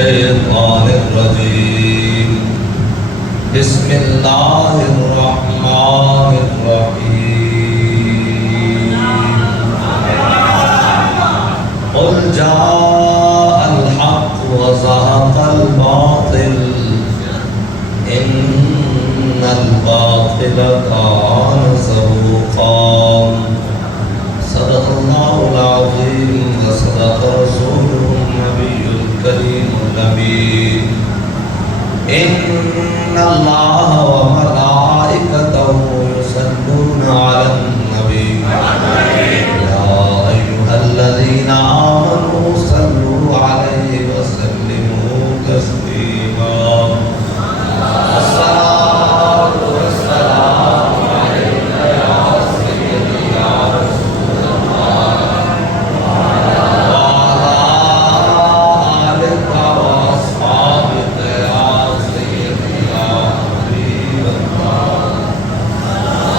الشيطان الرجيم بسم الله الرحمن الرحيم قل جاء الحق وزهق الباطل إن الباطل كان زهوقا صدق الله العظيم وصدق رسوله النبي الكريم الأمين إن الله وملائكته يصلون على النبي يا أيها الذين آمنوا صلوا عليه وسلموا تسليما الصلاة والسلام عليك يا سيدي يا رسول الله وعلى آلك وأصحابك يا سيدي يا حبيب الله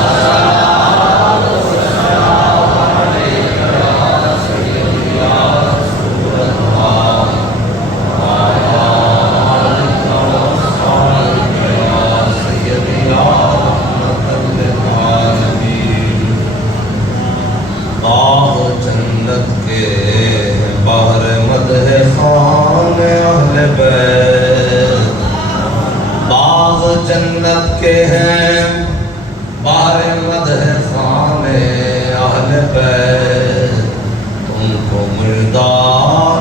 الصلاة والسلام عليك يا سيدي يا رسول الله وعلى آلك وأصحابك يا سيدي يا رحمة للعالمين باغ جنت کے باہر مدح خان اہل بیت باغ جنت کے ہیں باہر مدح خان اہل بیت تم کو مردہ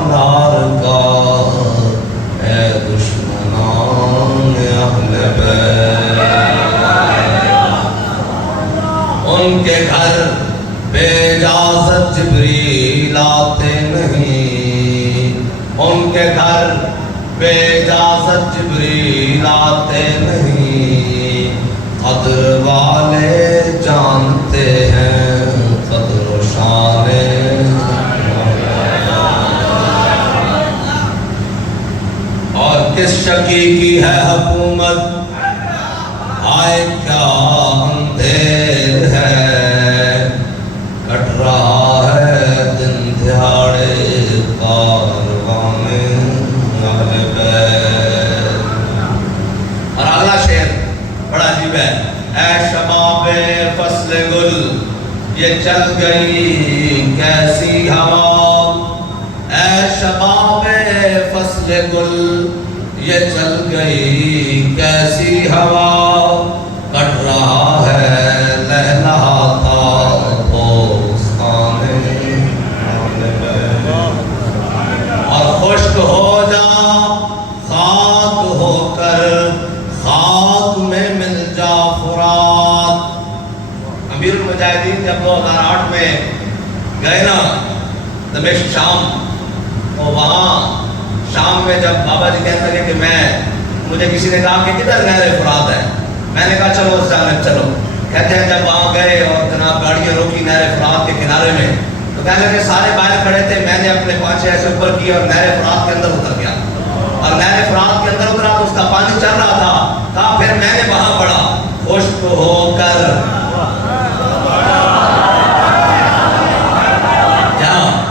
نار کا اے دشمنان اہل بیت ان کے گھر بے اجازت جبریل آتے نہیں ان کے گھر بے اجازت جبریل آتے نہیں قدر والے جانتے ہیں قدر و شان اور کس شقی کی ہے حکومت آئے کیا اندھیر ہے کٹ رہا ہے دن دہاڑے کاروان اہل بیت اور اگلا شعر بڑا عجیب ہے اے شباب فصل گل یہ چل گئی کیسی ہوا اے شباب فصل گل یہ چل گئی کیسی ہوا کٹ رہا ہے لہلہاتا اور خشک ہو جا خاک ہو کر خاک میں مل جا فرات امیر المجاہدین جب 2008 میں گئے نا دمشق شام تو وہاں شام میں جب بابا جی کہنے لگے کہ مجھے کسی نے کہا کہ کدھر نہر فرات ہے میں نے کہا چلو اس جانب چلو کہتے ہیں جب وہاں گئے اور جناب گاڑیاں روکی نہر فرات کے کنارے میں تو کہنے لگے سارے باہر کھڑے تھے میں نے اپنے پانچے ایسے اوپر کیے اور نہر فرات کے اندر اتر گیا اور نہر فرات کے اندر اترا تو اس کا پانی چل رہا تھا کہا پھر میں نے وہاں پڑا خشک ہو کر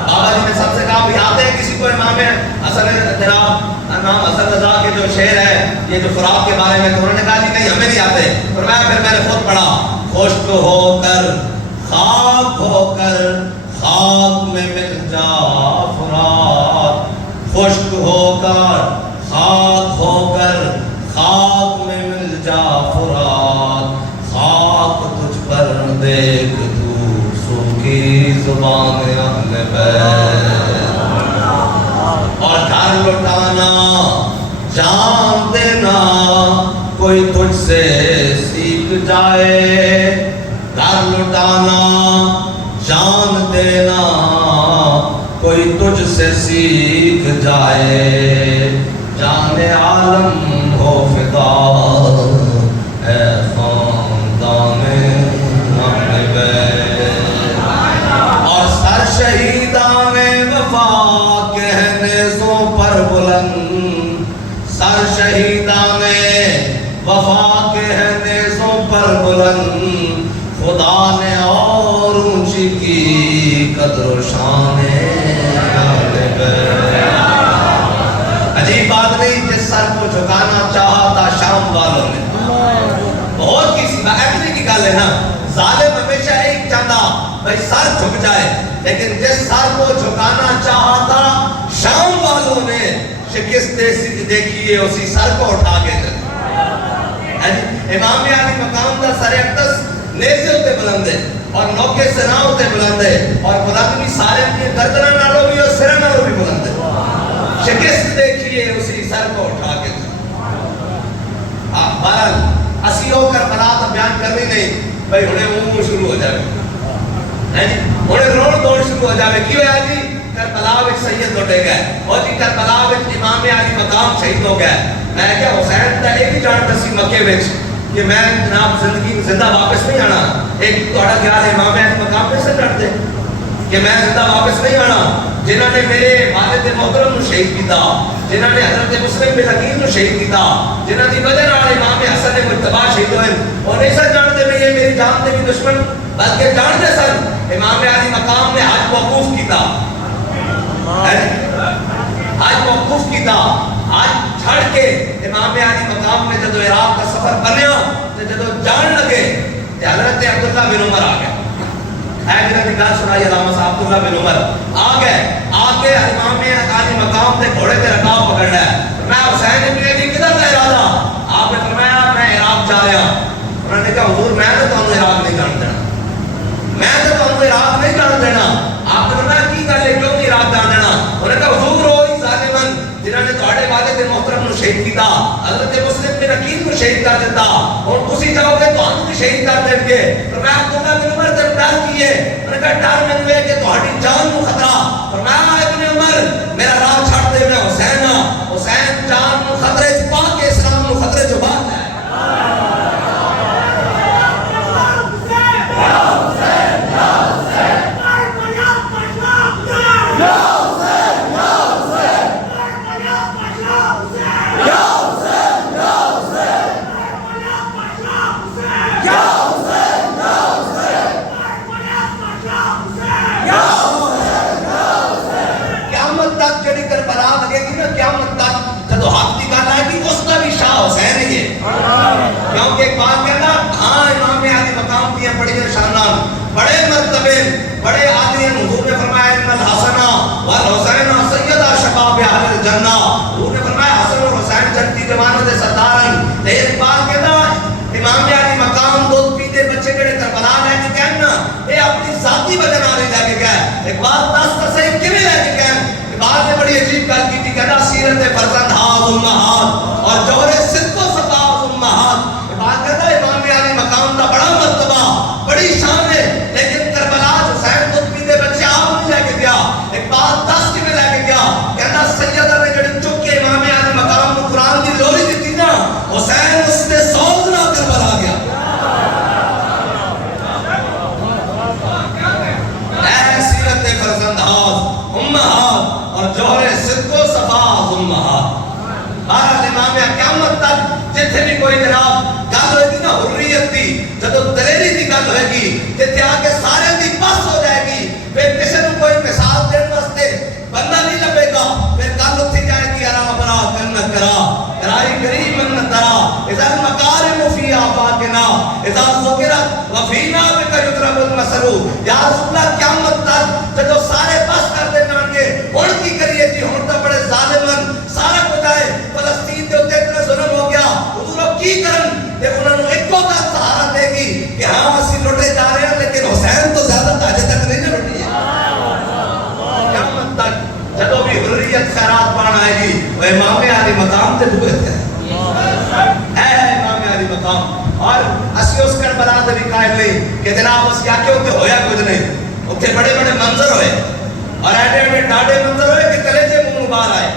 بابا جی نے سب سے کہا بھی آتے ہیں کسی کو امام حسن جناب امام حسن رضا کے جو شعر ہے یہ جو فرات کے بارے میں تو انہوں نے کہا جی نہیں ہمیں نہیں آتے اور پھر میں نے خود پڑھا خشک ہو کر خاک خاک میں مل جا فرات خشک ہو کر خاک میں مل جا فرات خاک تجھ پر دیکھ تو سوکھی زبان اہل بیت اور گھر لٹانا جان دینا کوئی تجھ سے سیکھ جائے گھر لٹانا جان دینا کوئی تجھ سے سیکھ جائے جان عالم ہو فدا اے خاندان اہل بیت اور سر شہیدان وفا کے ہیں نیزوں پر بلند سر شہیدان وفا کے ہیں نیزوں پر بلند خدا نے اور اونچی کی قدر و شان عجیب بات نہیں، جس سر کو جھکانا چاہا تھا شام والوں نے، بہت کسی ایکچولی کی گل ہے نا، ظالم ہمیشہ ایک چاہتا بھائی سر جھک جائے، لیکن جس سر کو جھکانا چاہا تھا شام والوں نے شکست دیکھیے اسی سر کو اٹھا کے چلے۔ امام علی مقام دا سر اقدس نیزے ہوتے بلند ہے اور نوکے سنا ہوتے بلند ہے اور بلند بھی سارے کی گردنہ نالو بھی اور سرہ نالو بھی بلند ہے۔ شکست دیکھیے اسی سر کو اٹھا کے چلے۔ بہرحال اسی ہو کر بلا تو بیان کرنی نہیں بھائی انہیں شروع ہو جائے، انہیں روڑ دوڑ شروع ہو جائے۔ کیوں ہے جی؟ کربلا وچ سید لٹے گئے اور جی کربلا وچ امام علی مقام شہید ہو گئے۔ میں کیا حسین دا ایک ہی جان دسی مکے وچ کہ میں جناب زندگی زندہ واپس نہیں آنا، ایک توڑا خیال ہے امام علی مقام پہ سے ڈرتے کہ میں زندہ واپس نہیں آنا۔ جنہوں نے میرے والد محترم نو شہید کیتا، جنہوں نے حضرت مسلم بن عقیل نو شہید کیتا، جنہوں کی وجہ نال امام حسن مجتبی شہید ہوئے، اور نہیں سر جانتے میں یہ میری جان دے بھی دشمن، بلکہ جانتے سر امام علی مقام نے حج موقوف کیتا، حج موقوف کیتا، حج چھڑ کے امام علی مقام میں جدو عراق کا سفر بنیا تو جدو جان لگے تو حضرت عبداللہ بن عمر آ گئے۔ جنہوں نے گل سنائی علامہ صاحب عبداللہ بن عمر آ کے امام علی مقام تے گھوڑے تے رکاب پکڑنا ہے۔ میں حسین ابن علی کدھر کا ارادہ؟ آپ نے فرمایا میں عراق جا رہا۔ انہوں نے کہا حضور میں تو تمہیں عراق نہیں جان دینا، میں تو تمہیں عراق نہیں جان دینا۔ آپ نے فرمایا کی گل ہے کیوں نہیں عراق جان دینا؟ انہوں نے کہا حضور وہی ظالمن جنہوں نے تہاڈے والد محترم نو شہید کیتا، حضرت مسلم بن عقیل کو شہید کر دیتا، اور تسی جاؤ گے تو ہم بھی شہید کر دیں گے۔ فرمایا عبداللہ بن عمر تے ڈر کیے؟ انہوں نے کہا ڈر مینوں ہے کہ تہاڈی جان نو خطرہ۔ فرمایا ابن عمر میرا راہ چھڑ دے، میں حسین ہاں، حسین جان نو خطرے چ پا کے اسلام نو خطرے چ باہر لائے۔ کیونکہ ایک بات کہنا ہاں امام علی مقام کی بڑی شانان بڑے مرتبے بڑے آدمی حضور نے فرمایا ان الحسن والحسین سیدہ شباب اہل الجنہ، حضور نے فرمایا حسن اور حسین جنتی جوانوں دے سردارن۔ ایک بات کہنا امام علی مقام دودھ پیتے بچے کڑے کربلا لے کے کہنا یہ اپنی ذاتی وجہ نال لے کے گئے۔ ایک بات دس تو صحیح کیویں لے کے گئے؟ بعد نے بڑی عجیب گل کی تھی، کہنا سیرت فرزند ہاں امہات اور جوہر صدق و صفا امہات۔ بات کہتا ہے امام علی مقام کا بڑا مرتبہ بڑی شان ہے، لیکن کربلا حسین دودھ پیتے بچے آپ نہیں لے کے گیا۔ ایک بات دس کے میں لے کے گیا، کہنا سیدہ نے جڑی چک کے امام علی مقام کو قرآن کی لوری دیتی نا، حسین اس نے سوز نہ کربلا گیا۔ اے سیرت فرزندہات امہات اور جوہر صدق و صفا امہات۔ بہرحال امام قیامت تک جتنے بھی کوئی جناب گل ہوئے گی نا حریت دی، جدو دلیری دی گل ہوئے گی جتنے آ کے سارے دی بس ہو جائے گی، پھر کسی نے کوئی مثال دین واسطے بندہ نہیں لبے گا، پھر گل اتھی جائے گی ارا برا کنت کرا کرائی کریم من ترا اذا المکارم فی آفاقنا اذا ذکرت وفینا بک یضرب المثل۔ یا رسول اللہ قیامت تک جدو سارے بس کر دے جانگے ہن کی کریے جی، ہن تو بڑے ظالمن سارا کچھ آئے، فلسطین دے اتنے اتنا ظلم ہو گیا، حضور کی کرن تے انہوں نے ایک کو کا سہارا دے گی کہ ہاں اسی لٹے جا رہے ہیں لیکن حسین تو زیادہ تاجے تک نہیں نہ لٹی ہے۔ قیامت تک جدو بھی حریت خیرات پان آئے گی وہ امام علی مقام تے دعوے تھے، اے امام علی مقام۔ اور اسی اس کربلا دے بھی قائل نہیں کہ جناب اس کیا کہ اتنے ہویا کچھ نہیں، اتنے بڑے بڑے منظر ہوئے اور ایڈے ایڈے ڈاڑے منظر ہوئے کہ کلیجے منہ باہر آئے۔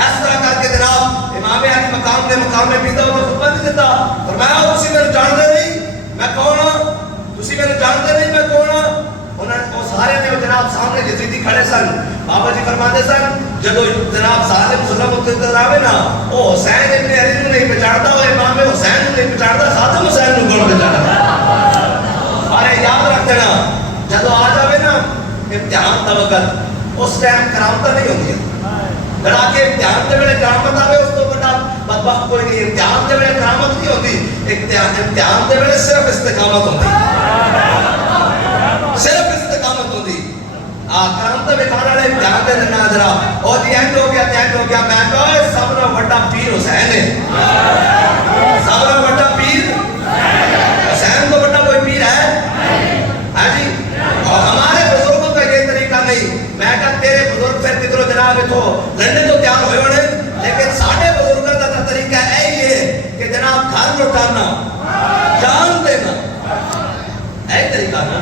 اس طرح کر کے جناب امام علی مقام نے مقام میں پیتا ہوتا خطبہ نہیں دیتا، فرمایا تسی میرے جانتے نہیں میں کون ہوں، تسی میرے جانتے نہیں میں کون ہوں۔ انہوں سارے نے جناب سامنے یزیدی کھڑے سن، بابا جی فرماتے سن جدو جناب ظالم ظلم اتر آوے نا وہ حسین ابن علی نو نہیں پہچانتا، وہ امام حسین نو نہیں پہچانتا، خاتم حسین نو کون پہچانتا۔ ارے یاد رکھ دینا جدو آ جاوے نا امتحان دا وقت اس ٹائم کرامتاں نہیں ہوندی، لڑا کے امتحان دے ویلے کرامتاں بدبخت کوئی نہیں. امتحان دے ویلے کرامت نہیں ہوتی, امتحان دے ویلے صرف استقامت ہوتی, صرف استقامت ہوتی. کرامت دے وکھانے والے امتحان دے دن جرا او جی اینڈ ہو گیا, اینڈ ہو گیا. میں کہا سب نال بڑا پیر حسین ہے, سب نال بڑا پیر حسین تو بڑا کوئی پیر ہے. ہاں جی, اور ہمارے بزرگوں کا یہ طریقہ نہیں. میں کہا تیرے بزرگ پھر کدھروں جناب اتو لڑنے تو تیار ہوئے ہونے, لیکن ساڈے بزرگوں کا طریقہ یہی ہے کہ جناب گھر لٹانا, جان دینا, ہے طریقہ نا.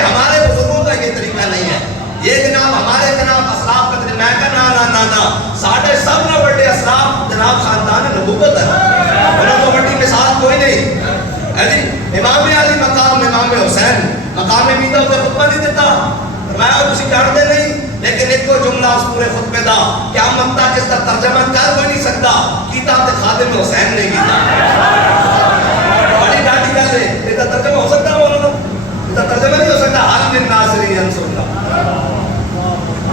ہمارے بزرگوں کا یہ طریقہ نہیں ہے. یہ جناب ہمارے جناب اسلاف کا طریقہ. میں کہا نا نا نا, ساڈے سب نے بڑے اسلاف جناب خاندان نبوت ہے, انہوں تو بڑی مثال کوئی نہیں. امام علی مقام امام حسین مقام میدہ اسے خطبہ نہیں دیتا, میں کسی جانتے نہیں, لیکن ایک کو جملہ اس پورے خطبے دا قیامت تک جس کا ترجمہ کر کوئی نہیں سکتا, کیتا تے خادم حسین نے کیتا. بڑی ڈاٹی گل ہے, یہ کا ترجمہ ہو سکتا ہے, یہ کا ترجمہ نہیں ہو سکتا. حال من ناصری انصرنا,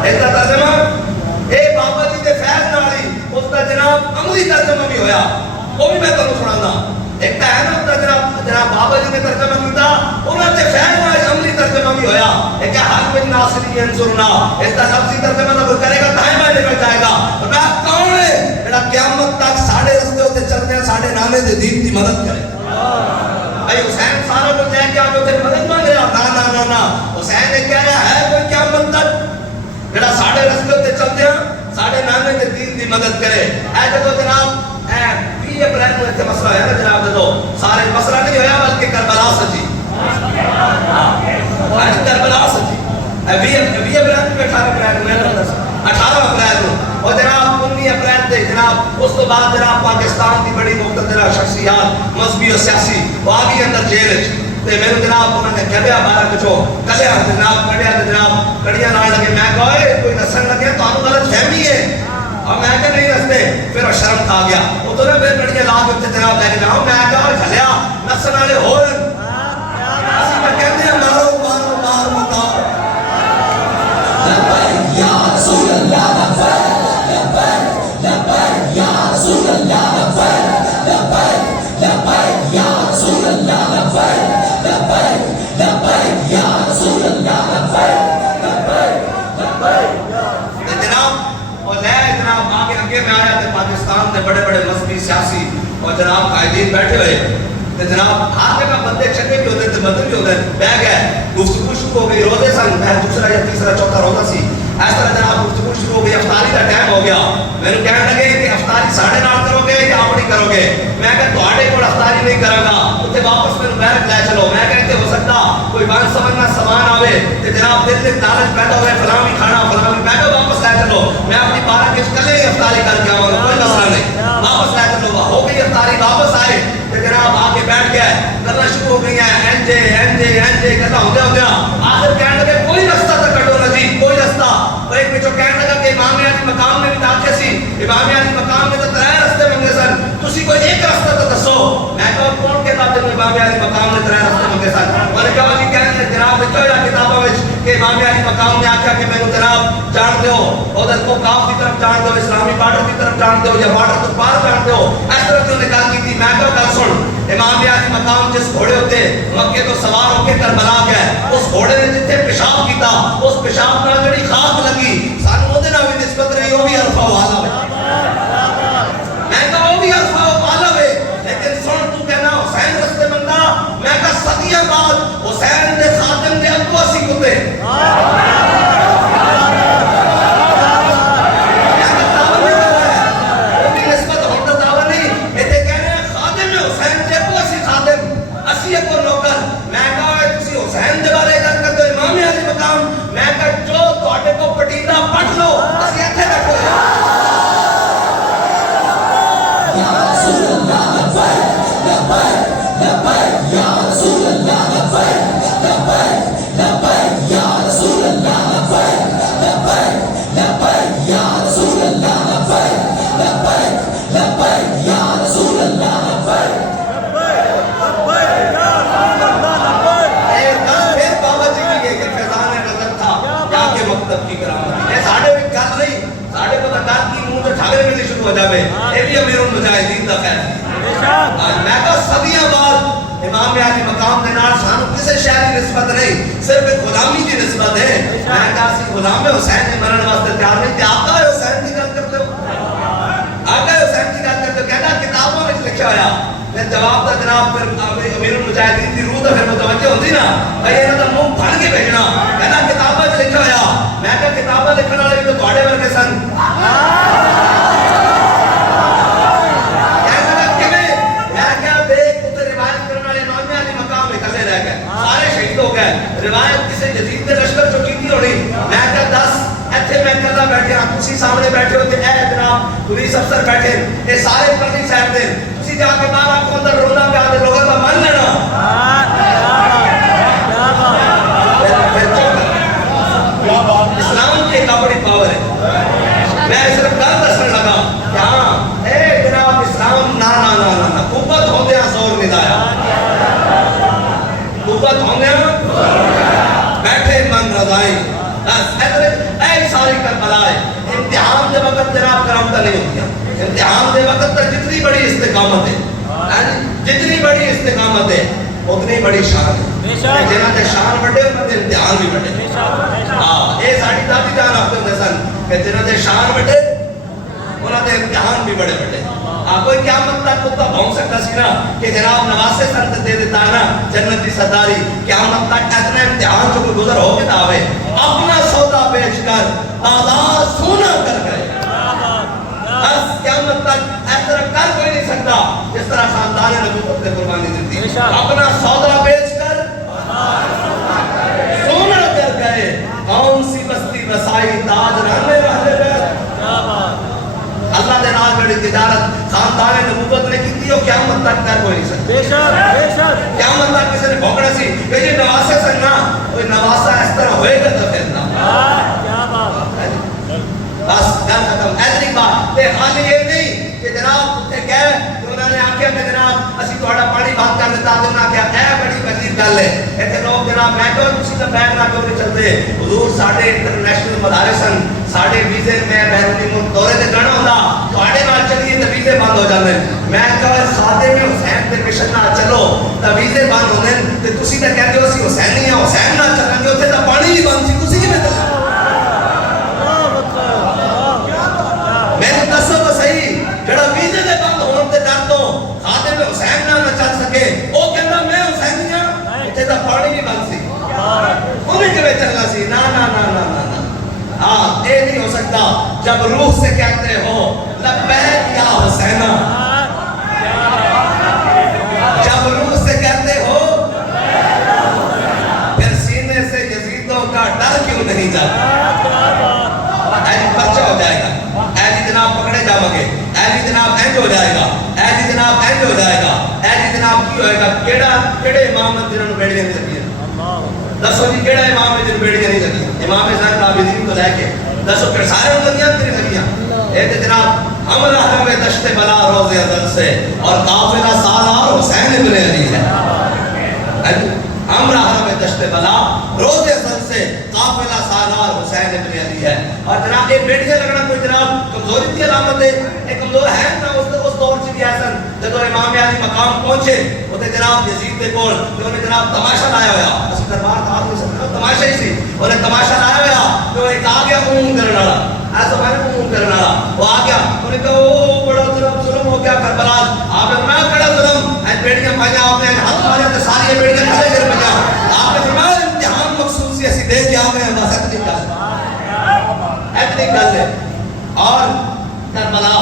اس کا ترجمہ اے بابا جی دے فیض نالی, اس کا جناب عملی ترجمہ بھی ہویا, وہ بھی میں تمہیں سنانا. ایک ہے نا جناب بابا جی نے ترجمہ کیتا, انہوں نے فیض نالی عملی ترجمہ بھی ہویا. ایک ہے حال من ناصری انصرنا, اس کا لفظی ترجمہ نہ کوئی کرے گا تاہی میں نکل جائے گا. اور میں کون ہے جڑا قیامت تک ساڑھے رستے ہوتے چلتے ہیں ساڑھے نانے دے دین کی مدد کرے. بھائی حسین سارا کو جائے کہ آپ جو تیری مدد مانگ رہا, نا نا نا نا, حسین نے کہہ رہا ہے کوئی قیامت تک جڑا ساڑھے رستے ہوتے چلتے ہیں ساڑھے نانے دے دین کی مدد کرے. اے جدو جناب 20 اپریل کو اتنے مسئلہ ہے نا جناب, جدو سارے مسئلہ نہیں ہویا بلکہ کربلا سجی, کربلا سجی 20 اپریل کو 18 اپریل کو, اور جناب 19 اپریل تے جناب اس تو بعد جناب پاکستان کی بڑی مقتدرہ شخصیات مذہبی و سیاسی وہ آگی اندر جیل ہے. تے میرے جناب انہوں نے کہہ دیا بارہ کچھو کلیا جناب کڑیا جناب کڑیاں لائن لگے. میں کہا کوئی نسن لگے تو ہم غلط فہمی ہے, اور میں کہا نہیں رستے. پھر وہ شرم کھا گیا, وہ تو نے پھر کڑیاں لا کے جناب لے کے جاؤں. میں کہا جھلیا نسن والے ہو رہے اسی میں کہتے ہیں مارو مارو مار مکاؤ. لبیک یا رسول اللہ, لبیک لبیک یا رسول اللہ, لبیک لبیک لبیک یا رسول اللہ, لبیک لبیک لبیک یا رسول اللہ, لبیک لبیک لبیک. جناب اور لے جناب آگے میں آیا تھے پاکستان کے بڑے بڑے مذہبی سیاسی اور جناب قائدین بیٹھے ہوئے. جناب ہر جگہ بندے چنگے بھی ہوتے ہیں بدل بھی ہوتے ہیں. بہ گئے گفتگو شروع ہو گئی, روزے سن دوسرا یا تیسرا چوتھا روزہ سی, اس طرح جناب گفتگو شروع ہو گئی. افطاری کا ٹائم ہو گیا, میں نے کہنے لگے کہ افطاری ساڑھے 9 کرو گے یا اپنی کرو گے. میں کہا تواڈے کول افطاری نہیں کروں گا, تے واپس میں بیرک لے چلو. میں کہتے ہو سکتا کوئی بات سمجھنا سامان آوے تے جناب دل سے لالچ پیدا ہوئے فلاں بھی کھانا فلاں بھی, میں کہا واپس لے چلو. میں اپنی بارہ کے کلے افطاری کر کے آؤں گا, کوئی مسئلہ نہیں, واپس لے چلو. ہو گئی افطاری, واپس آئے تے جناب آگے بیٹھ گئے, کرنا شروع ہو گئی ہیں اینجے اینجے اینجے کرنا ہوندے ہوندے آخر کہنے لگے کوئی رستہ تو کٹو نا جی, کوئی رستہ. اور ایک پچھو کہنے لگا کہ امام علی مقام میں بھی داخل سی, امام علی مقام میں تو 3 رستے منگے سن, تسی کوئی ایک رستہ تو دسو. میں کہا کون کہتا تھا امام علی مقام نے 3 رستے منگے سن. میں نے کہا جی کہنے جناب لکھو یا کتابوں میں کہ امام علی مقام نے آکھا کہ میں جناب جان دو ادھر کو کاف کی طرف جان دو, اسلامی بارڈر کی طرف جان دو, یا بارڈر تو پار جان دو. اس طرح سے نکال کی تھی. میں کہا گل سن, امام علی مقام جس گھوڑے ہوتے مکے تو سوار ہو کے کربلا گئے, اس گھوڑے نے جتنے پیشاب کیتا اس پیشاب نال جڑی خاک لگی سانو اودے نال بھی نسبت رہی, وہ بھی عرفہ والا ہے. میں کہا وہ بھی عرفہ والا ہے, لیکن سن تو کہنا حسین رستے بندہ. میں کہا صدیاں بعد حسین دے خاتم دے ابو اسی کتے ہو جائے یہ بھی امیر المجاہدین دا فیصلہ میں کہا صدیاں بعد امام علی مقام دے نال سانو کسے شہر کی نسبت نہیں صرف ایک غلامی کی نسبت ہے میں کہا سی غلام حسین نے مرن واسطے تیار نہیں تے آقا حسین کی گل کرتے ہو آقا حسین کی گل کرتے ہو کہنا کتابوں میں لکھا ہوا پھر جواب دا جناب پھر امیر المجاہدین کی روح دا پھر متوجہ ہوتی نا بھائی انہاں دا منہ بھن کے بھیجنا کہنا کتابوں میں لکھا ہوا میں کہا کتاباں لکھن والے بھی تو تواڈے ورگے سن روایت کسی جدید دے لشکر چکی تھی ہونی میں کہا 10 ایتھے میں کلا بیٹھے ہاں تسی سامنے بیٹھے ہوتے اے جناب پولیس افسر بیٹھے اے سارے پرلی سائڈ دے تسی جا کے باہر آپ کو اندر رونا پہ آدھے لوگوں کا مان لینا اسلام کی ایک بڑی پاور ہے میں صرف گل دسنے لگا کہ ہاں اے جناب اسلام نا نا نا نا قوت ہوندے ہاں زور نہیں لایا قوت ہوندے ہاں بیٹھے من رضائی اے ساری کربلائے امتحان دے وقت جناب کرامتہ نہیں ہوتی امتحان دے وقت تک جتنی بڑی استقامت ہے جتنی بڑی استقامت ہے اتنی بڑی شان ہے جنہاں دے شان بڑھے انہاں دے امتحان بھی بڑھے ہاں اے ساڑی دادی جان آپ دے سن کہ جنہاں دے شان بڑھے انہاں دے امتحان بھی بڑے بڑھے کوئی قیامت تک کتا بھونگ سکتا سی نا کہ جناب نواسے سنت دے دیتا نا جنت دی صداری قیامت تک اتنا امتحان جو کوئی گزر ہو کے دعوے اپنا سودا بیچ کر بازار سونا کر گئے بس قیامت تک اس طرح کر کوئی نہیں سکتا جس طرح خاندان نبوت نے قربانی دیتی اپنا سودا بیچ کر سونا کر گئے کون سی بستی وسائی تاج رہنے والے اللہ دے نال جڑی تجارت خاندان نبوت نے کیتی ہو قیامت تک کر کوئی نہیں سکتا قیامت تک کسی نے بھوکڑا سی کہ یہ نواسے سے نہ کوئی نواسا اس طرح ہوئے گا تو پھر نہ بس گل ختم ایسی بات تے خالی یہ نہیں کہ جناب تے کہے کہ انہوں نے آکھیا کہ جناب اسی تہاڈا پانی بند کر دیتا تے انہاں کہا اے بڑی عجیب گل ہے ایتھے لوگ جناب میں کہو تسی تے بیگ نہ کیوں نہیں چلتے حضور ساڈے انٹرنیشنل مدارس ہیں ساڈے ویزے میں بیرونی ملک دورے تے جانا ہوندا تواڈے نال چلیے تے ویزے بند ہو جاندے میں کہا خادم حسین تے مشن نال چلو تے ویزے بند ہوندے تے تسی تے کہندے ہو اسی حسینی ہیں حسین نال چلیں گے اوتھے تے پانی بھی بند سی تسی کیویں چلے میں دسو تو صحیح جڑا ویزے دے بند ہون تے ڈر تو خادم حسین نال نہ چل سکے او کہندا میں حسینی ہاں اوتھے تے پانی بھی بند سی انہیں کیویں چلنا سی نا نا نا نا نا ہاں یہ نہیں ہو سکتا جب روح سے کہتے ہو لبیک یا حسینہ جب روح سے کہتے ہو پھر سینے سے یزیدوں کا ڈر کیوں نہیں جاتا ایلی پرچہ ہو جائے گا ایلی جناب پکڑے جاؤ گے ایلی جناب اینج ہو جائے گا ایلی جناب اینج ہو جائے گا ایلی جناب کی ہوئے گا کیڑے امام جنہوں بیڑیاں نہیں سکتی دسو جی کیڑا امام ہے جن بیڑیاں نہیں لگی امام زین العابدین کو لے کے دسو پھر سارے ان لگیاں تیری لگیاں اے تے جناب ہم رہے میں دشت بلا روز ازل سے اور قافلہ سالار حسین ابن علی ہے ہم رہے میں دشت بلا روز ازل سے قافلہ سالار حسین ابن علی ہے اور جناب یہ بیڑیاں لگنا کوئی جناب کمزوری کی علامت ہے ایک کمزور ہے نا اس دور سے بھی ایسا جب امام علی مقام پہنچے وہ جناب یزید دے کول انہوں نے جناب تماشا لایا ہوا اس دربار تھا نہیں سکتا تماشا ہی سی انہوں نے تماشا لایا ہوا تو ایک آ گیا عموم کرنے والا ایسا میں نے عموم کرنے والا وہ آ گیا انہوں نے کہا او بڑا ظلم ہو گیا کربلا آپ نے فرمایا بڑا ظلم ایک بیڑیاں پائیاں آپ نے ہاتھ مارے تو ساری بیڑیاں کھڑے کر پائیاں آپ نے فرمایا امتحان مخصوص سی ایسی دے کے آ گئے بس اتنی گل ہے اور کربلا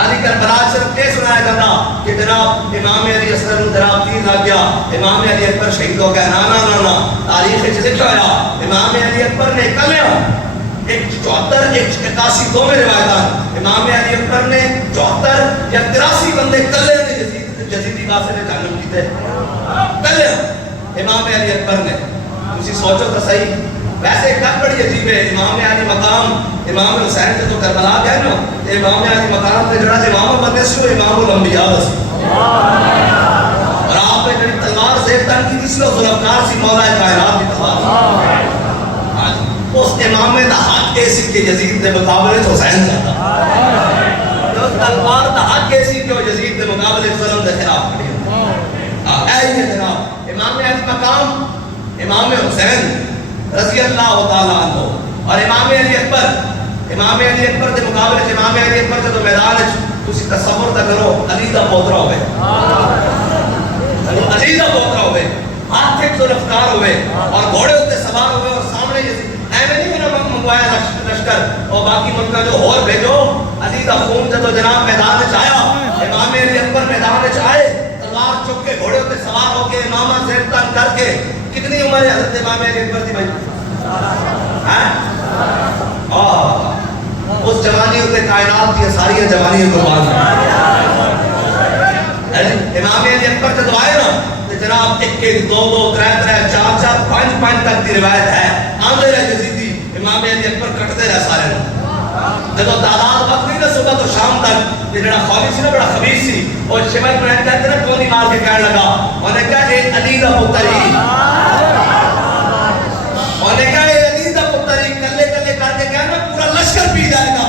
علی کربلا صرف یہ سنایا جاتا کہ جناب امام علی اصغر جناب تیر لگ گیا امام علی اکبر شہید ہو گیا نا نا نا نا تاریخ سے لکھا ہوا امام علی اکبر نے کلیا ایک 74 ایک 81 دو میں روایتان امام علی اکبر نے 74 یا 83 بندے کلے نے یزیدی بادشاہ نے جانب کیتے کلے امام علی اکبر نے تسی سوچو تو صحیح ویسے ایک بڑی عجیب ہے امام علی مقام امام حسین سے تو کربلا گیا نا امام علی مقام سے جڑا امام بندے سے وہ امام الانبیاء سی اور آپ نے جڑی تلوار زیر تن کی تھی وہ ذوالفقار سی مولا کائنات کی تلوار اس امام دا ہاتھ حق ایسی کہ یزید کے مقابلے تو حسین زیادہ تلوار دا حق ایسی کہ یزید کے مقابلے ظلم کے خلاف کھڑی اے یہ جناب امام علی مقام امام حسین رضی اللہ تعالیٰ عنہ اور امام علی اکبر کے مقابلے امام علی اکبر کے تو میدان تسی تصور تا کرو علی دا پوترا ہوئے علی دا پوترا ہوئے ہاتھ ایک تو رفتار ہوئے اور گھوڑے ہوتے سوار ہوئے اور سامنے ایویں نہیں میرا منگوایا لشکر اور باقی ملکہ جو اور بھیجو علی دا خون جدو جناب میدان میں آیا امام علی اکبر میدان میں آئے تلوار چک کے گھوڑے ہوتے سوار ہو کے امامہ زیر تن کر کے کتنی عمر ہے حضرت امام علی اکبر تھی بھائی اس جوانی ہوتے کائنات کی ساری جوانی قربان امام علی اکبر جدو آئے نا جناب ایک ایک دو دو ترے ترے چار چار پانچ پانچ تک کی روایت ہے آندھے رہے یزیدی امام علی اکبر کٹتے رہے سارے جب تعداد وقت نہیں نا صبح تو شام تک یہ جڑا خالی سی نا بڑا خبیث سی اور شمال قرآن کہتے نا کونی مار کے کہنے لگا انہوں نے کہا اے علی دا پتری انہوں نے کہا اے علی دا پتری کلے کلے کر کے کہنا پورا لشکر پی جائے گا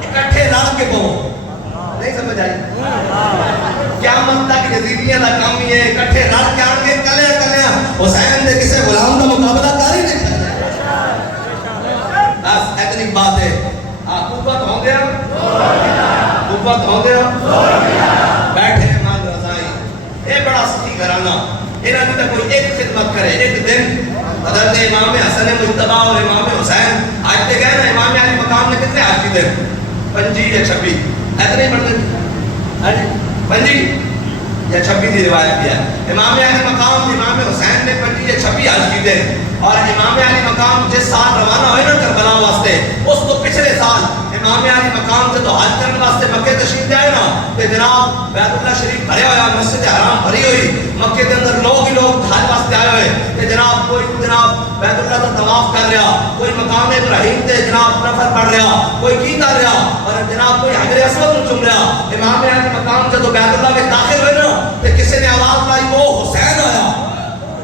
اکٹھے رات کے پہو نہیں سمجھ آئی قیامت تک یزیدیاں دا کام ہی ہے اکٹھے رات کے آن کے کلے کلے حسین دے کسے غلام دا مقابلہ کاری نہیں کرتے بس اتنی بات ہے قوت ہوں گیا قوت ہوں گیا بیٹھے امام رضائی اے بڑا سخی گھرانا انہوں نے کوئی ایک خدمت کرے ایک دن حضرت امام حسن مجتبہ اور امام حسین آج تے گئے نا امام علی مقام نے کتنے آج کی دن 25 یا 26 اتنے بڑھنے 25 یا 26 دی روایت کیا امام علی مقام امام حسین نے 25 یا 26 آج کی دن اور امام علی مقام جس سال روانہ ہوئے نا کربلا واسطے اس کو پچھلے سال امام علی مقام سے تو حج کرنے واسطے مکہ تشریف لے آئے نا کہ جناب بیت اللہ شریف بھرے ہویا مسجد حرام بھری ہوئی مکے کے اندر لوگ ہی لوگ حج واسطے آئے ہوئے کہ جناب کوئی جناب بیت اللہ کا طواف کر رہا کوئی مقام ابراہیم تے جناب نفل پڑھ رہا کوئی کی کر رہا اور جناب کوئی حجر اسود کو چوم رہا امام علی مقام سے تو بیت اللہ میں داخل ہوئے نا کہ کسی نے آواز لائی وہ حسین آیا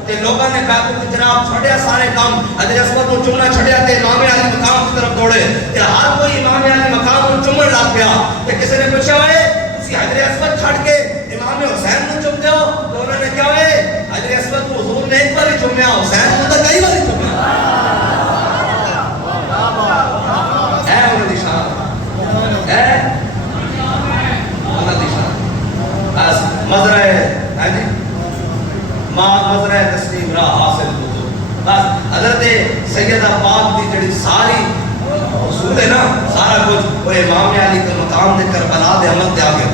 کہ لوگوں نے بیت اللہ جناب چھڑیا سارے کام حجر اسود کو چومنا چھڑیا کہ امام علی مقام کی طرف دوڑے کہ ہر کوئی امام علی مقام کو چومن لگ گیا کہ کسی نے پوچھا ہوئے کسی حجر اسود چھڑ کے امام حسین کو چوم دو تو انہوں نے کیا ہوئے حجر اسود کو حضور نے ایک بار ہی چومیا حسین کو تو کئی بار ہی چومیا اے انہوں نے شان اے انہوں نے شان بس مزرعہ ہے جی مزرعہ تسلیم راہ حاصل ہو بس حضرت سیدہ پاک دی جڑی ساری اصول ہے نا سارا کچھ وہ امام علی کا مقام دے کربلا دے عمل دے آگے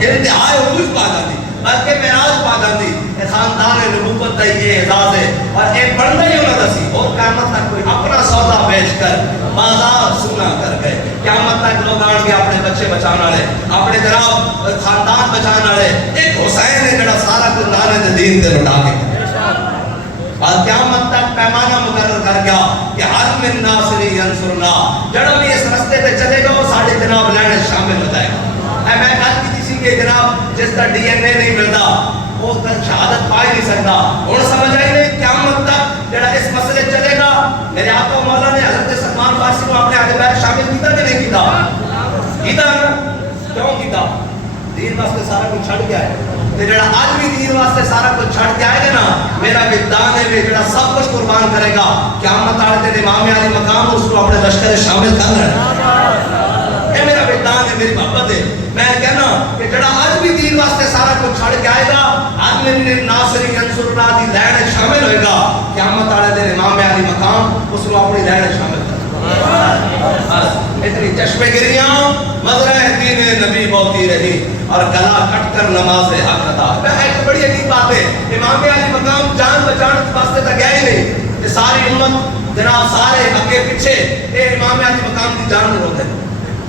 یہ انتہائی عروج پا جاتی بلکہ معراج پا جاتی خاندان نبوت دا یہ اعزاز ہے اور ایک بندہ ہی انہوں نے سی اور قیامت تک کوئی اپنا سودا بیچ کر بازار سونا کر گئے قیامت تک لوگ آن کے اپنے بچے بچانا والے اپنے جناب خاندان بچانا والے ایک حسین ہے جڑا سارا خاندان دین تے لٹا کے اور قیامت تک پیمانہ مقرر کر گیا کہ ہر من ناصری ینصرنا جڑا بھی اس رستے پہ چلے گا وہ ساڑھے جناب لینے شامل ہو جائے گا میں بات کی کسی کے جناب جس کا ڈی این اے نہیں ملتا وہ شہادت پا ہی نہیں سکتا اور سمجھ آئی نہیں قیامت تک جڑا اس مسئلے چلے گا میرے آقا مولا نے حضرت سلمان فارسی کو اپنے اہل بیت شامل کیتا کہ نہیں کیتا نا کیوں کیتا دین واسطے سارا کچھ چھڑ گیا ہے تے جڑا آج بھی دین واسطے سارا کچھ چھڑ کے آئے گا نا میرا وجدان ہے جڑا سب کچھ قربان کرے گا قیامت والے دن امام علی مقام اس کو اپنے لشکر شامل کر لینا اے میرا وجدان ہے میری محبت ہے میں کہنا کہ جڑا آج بھی دین واسطے سارا کچھ چھڑ کے آئے گا آج میں ناصری ینصرنا دی لہر شامل ہوئے گا قیامت والے دن امام علی مقام اس کو اپنی لہر شامل کر اتنی چشمے گریاں مزرعہ دین نبی بولتی رہی اور گلا کٹ کر نماز حق ادا ایک بڑی عجیب بات ہے امام علی مقام جان بچانے واسطے تک گئے ہی نہیں کہ ساری امت جناب سارے اگے پیچھے اے امام علی مقام کی جان ضرورت ہے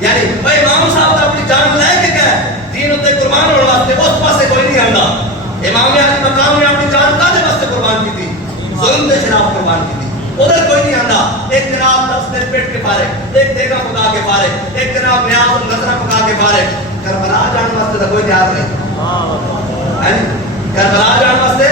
یعنی بھائی امام صاحب تو اپنی جان لے کے گئے دین اتنے قربان ہونے واسطے اس پاسے کوئی نہیں آتا امام علی مقام نے اپنی جان کاہدے واسطے قربان کی تھی ظلم کے خلاف قربان کی تھی ادھر کوئی نہیں آتا ایک جناب 10 دن پیٹ کے پارے ایک دیگا پکا کے پارے ایک جناب نیاز نظرہ پکا کے پارے کربلا جان واسطے تو کوئی تیار نہیں کربلا جان واسطے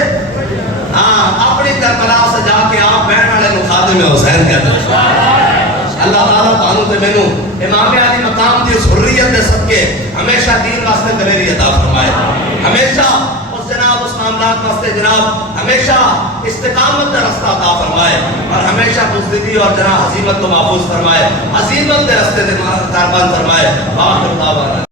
ہاں اپنی کربلا سے جا کے آپ بہن والے خادم حسین کہتے ہیں اللہ تعالیٰ تانوں تے مینوں امام علی مقام دی اس حریت دے صدقے ہمیشہ دین واسطے دلیری عطا فرمائے، ہمیشہ اس جناب اس معاملات واسطے جناب ہمیشہ استقامت کا رستہ عطا فرمائے، اور ہمیشہ بزدلی اور جناب حزیمت کو محفوظ فرمائے، عزیمت کے رستے دے کاربان فرمائے۔